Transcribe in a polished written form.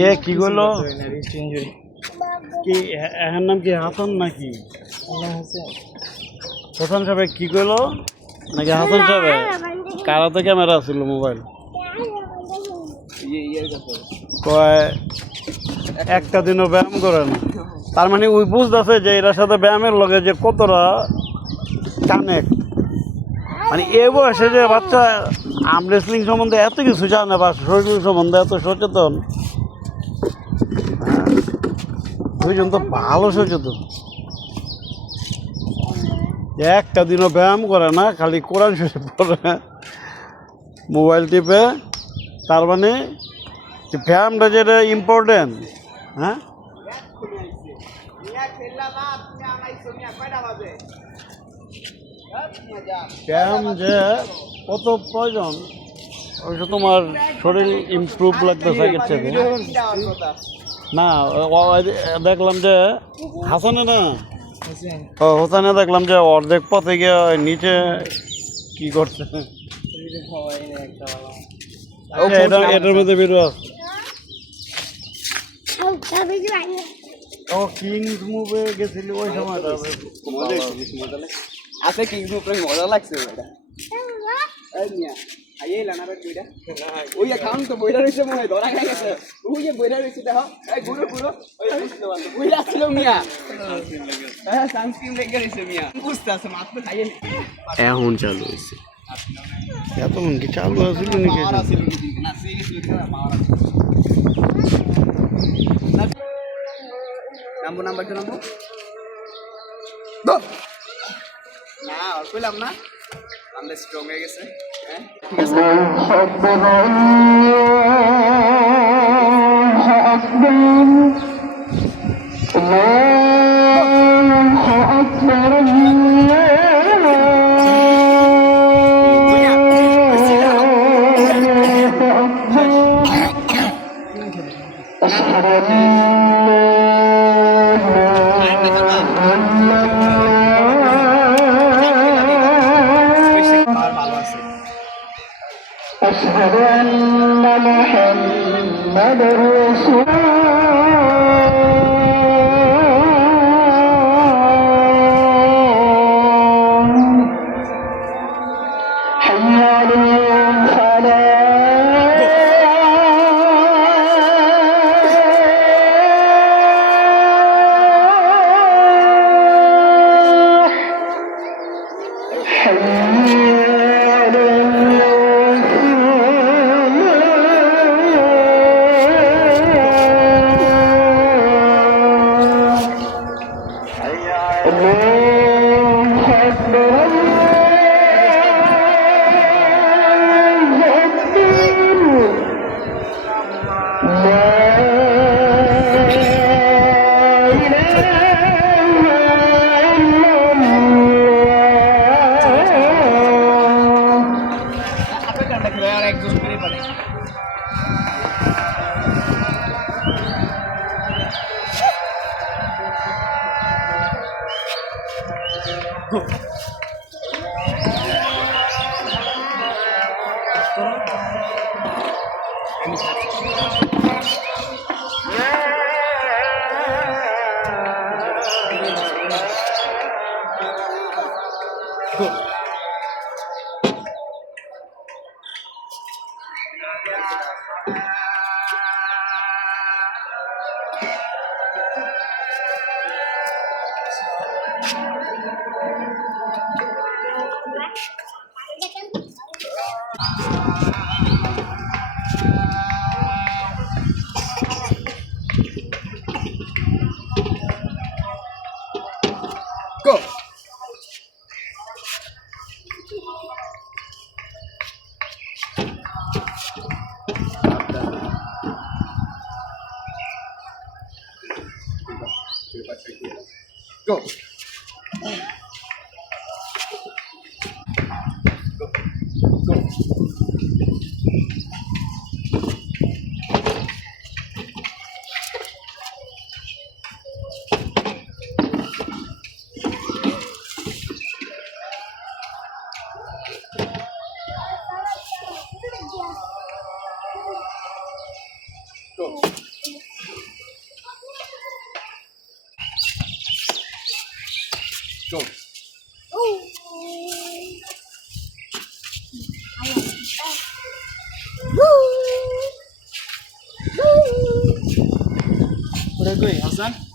এ কি করলো কি এর নাম কি হাসান নাকি হাসান সাহেব কি করলো নাকি হাসান সাহেব কারাতে ক্যামেরা ছিল মোবাইল কয় একটা দিনও ব্যায়াম করে না তার মানে ওই বুঝতেছে যে এটার সাথে ব্যায়ামের লগে যে কতটা কানেক্ট মানে এ বয়সে যে বাচ্চা আর্ম রেসলিং সম্বন্ধে এত কিছু জানে বা শরীর সম্বন্ধে এত সচেতন দুইজন তো ভালো সচেতন একটা দিনও ব্যায়াম করে না খালি কোরআন শরীফ পড়ে মোবাইল টিপে তার মানে ব্যায়ামটা যেটা ইম্পর্টেন্ট হ্যাঁ ব্যায়াম যে কত প্রয়োজন ওইটা তোমার শরীর ইমপ্রুভ লাগতেছে আগের থেকে না দেখলাম যে হাসানে না ও হোসানে দেখলাম যে অর্ধেক পথে গিয়ে নিচে কি করছে এটার মধ্যে বেরো আছে ও কিংস মুভে গেছিলি ওই সময়টা আছে কিংস মুভে মজা লাগছে ওটা আইলা না বইটা ওই অ্যাকাউন্ট তো বইটা রইছে মনে ধরা খাই গেছে ওই যে বইটা রইছে দেখো এই গুলো গুলো ওই বুঝতে পারছো বইটা ছিল মিয়া হ্যাঁ সানস্ক্রিন লেগে রইছে মিয়া বুঝতে আছে মাত্র খাইয়ে এখন চালু হইছে এতক্ষণ কি চালু আছিল নাকি পাওয়ার আছিল না সেই ছিল পাওয়ার নাম্বার না আর কইলাম না আমরা স্ট্রং হয়ে গেছে হ্যাঁ ঠিক আছে أشهد أن محمد رسول حي على Go. Go. Go. Udah gue, Hasan.